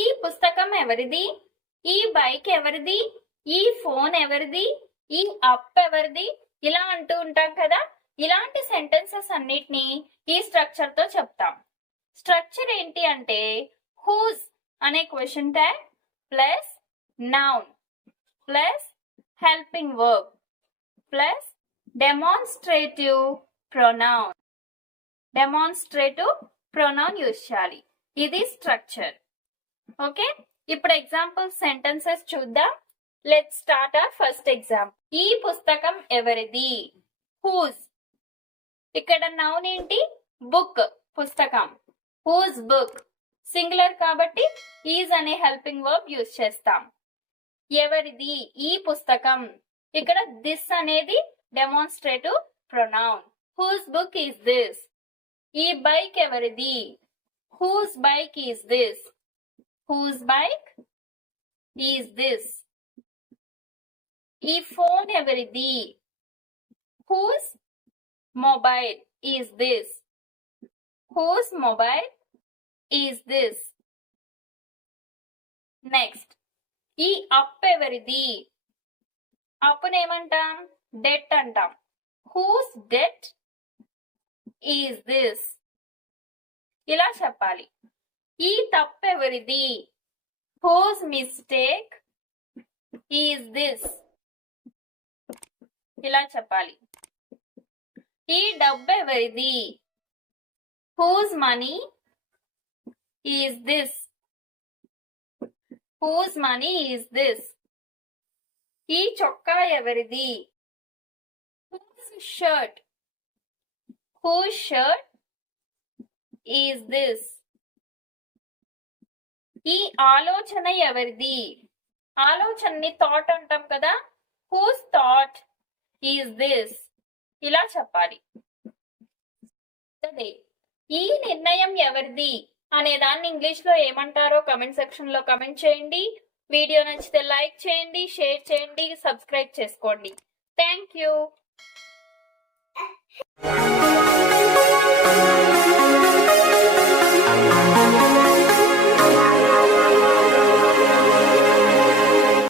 ఈ పుస్తకం ఎవరిది, ఈ బైక్ ఎవరిది, ఈ ఫోన్ ఎవరిది, ఈ అప్ ఎవరిది, ఇలా అంటూ ఉంటాం కదా. ఇలాంటి సెంటెన్సెస్ అన్నిటిని ఈ స్ట్రక్చర్ తో చెప్తాం. స్ట్రక్చర్ ఏంటి అంటే హూజ్ అనే question tag plus noun plus helping verb plus demonstrative pronoun. Demonstrative pronoun use చేయాలి. ఇది స్ట్రక్చర్. ఓకే, ఇప్పుడు ఎగ్జాంపుల్ సెంటెన్సెస్ చూద్దాం. Let's start our first example. ఈ పుస్తకం ఎవరిది, హూజ్. ఇక్కడ నౌన్ ఏంటి, బుక్, పుస్తకం. హూజ్ బుక్ సింగులర్ కాబట్టి ఈజ్ అనే హెల్పింగ్ వర్బ్ యూజ్ చేస్తాం. ఎవరిది, ఈ పుస్తకం. ఇక్కడ దిస్ అనేది demonstrative pronoun. Whose book is this. ఈ బైక్ ఎవరిది, whose bike is this. Whose bike is this. ఈ ఫోన్ ఎవరిది, whose mobile is this. Whose mobile is this. Next, ఈ అప్ ఎవరిది, అప్పునేమంటాం, డెట్ అంటాం. Whose debt is this. ఇలా చెప్పాలి. ఈ తప్పు ఎవరిది, హూజ్ మిస్టేక్ ఈజ్ దిస్. ఇలా చెప్పాలి. ఈ డబ్బు ఎవరిది, whose money is this. Whose money is this. ఈ చొక్కా ఎవరిది, whose shirt. Whose shirt is this. ఈ ఆలోచన ఎవరిది, ఆలోచనని థాట్ అంటాం కదా. Whose thought is this. ఇలా చెప్పాలి. ఈ నిర్ణయం ఎవరిది అనే దాన్ని ఇంగ్లీష్ లో ఏమంటారో కమెంట్ సెక్షన్ లో కమెంట్ చేయండి. వీడియో నచ్చితే లైక్ చేయండి, షేర్ చేయండి, సబ్స్క్రైబ్ చేసుకోండి. Thank you.